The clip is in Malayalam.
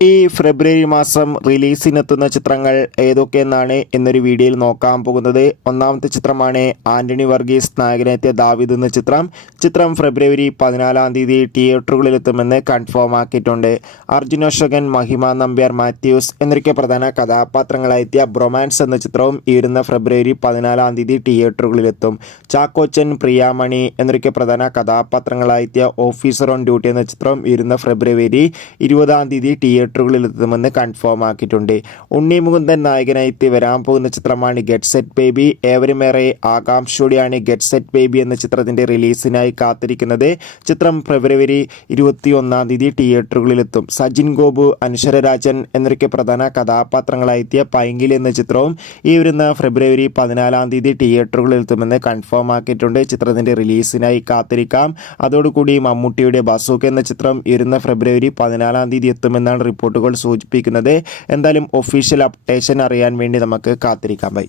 ഈ ഫെബ്രുവരി മാസം റിലീസിനെത്തുന്ന ചിത്രങ്ങൾ ഏതൊക്കെയെന്നാണ് എന്നൊരു വീഡിയോയിൽ നോക്കാൻ പോകുന്നത്. ഒന്നാമത്തെ ചിത്രമാണ് ആന്റണി വർഗീസ് നായകനെത്തിയ ദാവിദ് എന്ന ചിത്രം. ചിത്രം ഫെബ്രുവരി പതിനാലാം തീയതി തിയേറ്ററുകളിലെത്തുമെന്ന് കൺഫേം ആക്കിയിട്ടുണ്ട്. അർജുൻ അശോകൻ മഹിമ നമ്പ്യാർ മാത്യൂസ് എന്നൊക്കെ പ്രധാന കഥാപാത്രങ്ങളായെത്തിയ ബ്രൊമാൻസ് എന്ന ചിത്രവും ഈ ഫെബ്രുവരി പതിനാലാം തീയതി തിയേറ്ററുകളിലെത്തും. ചാക്കോച്ചൻ പ്രിയാമണി എന്നൊക്കെ പ്രധാന കഥാപാത്രങ്ങളായെത്തിയ ഓഫീസർ ഓൺ ഡ്യൂട്ടി എന്ന ചിത്രം ഈ ഫെബ്രുവരി ഇരുപതാം തീയതി തിയേറ്ററുകളിൽ എത്തുമെന്ന് കൺഫേം ആക്കിയിട്ടുണ്ട്. ഉണ്ണി മുകുന്ദൻ നായകനായി വരാൻ പോകുന്ന ചിത്രമാണ് ഗെറ്റ് സെറ്റ് ബേബി. ഏവരുമേറെ ആകാംക്ഷയോടെയാണ് ഗെറ്റ് സെറ്റ് ബേബി എന്ന ചിത്രത്തിന്റെ റിലീസിനായി കാത്തിരിക്കുന്നത്. ചിത്രം ഫെബ്രുവരി ഇരുപത്തി ഒന്നാം തീയതി തിയേറ്ററുകളിലെത്തും സജിൻ ഗോപു അനശ്വരരാജൻ എന്നൊക്കെ പ്രധാന കഥാപാത്രങ്ങളായെത്തിയ പൈങ്കിൽ എന്ന ചിത്രവും ഈ വരുന്ന ഫെബ്രുവരി പതിനാലാം തീയതി തിയേറ്ററുകളിലെത്തുമെന്ന് കൺഫേം ആക്കിയിട്ടുണ്ട്. ചിത്രത്തിന്റെ റിലീസിനായി കാത്തിരിക്കാം. അതോടുകൂടി മമ്മൂട്ടിയുടെ ബസൂക്ക് എന്ന ചിത്രം ഇരുന്ന ഫെബ്രുവരി പതിനാലാം തീയതി എത്തുമെന്നാണ് റിപ്പോർട്ടുകൾ സൂചിപ്പിക്കുന്നത്. എന്തായാലും ഒഫീഷ്യൽ അപ്ഡേഷൻ അറിയാൻ വേണ്ടി നമുക്ക് കാത്തിരിക്കാം. ബൈ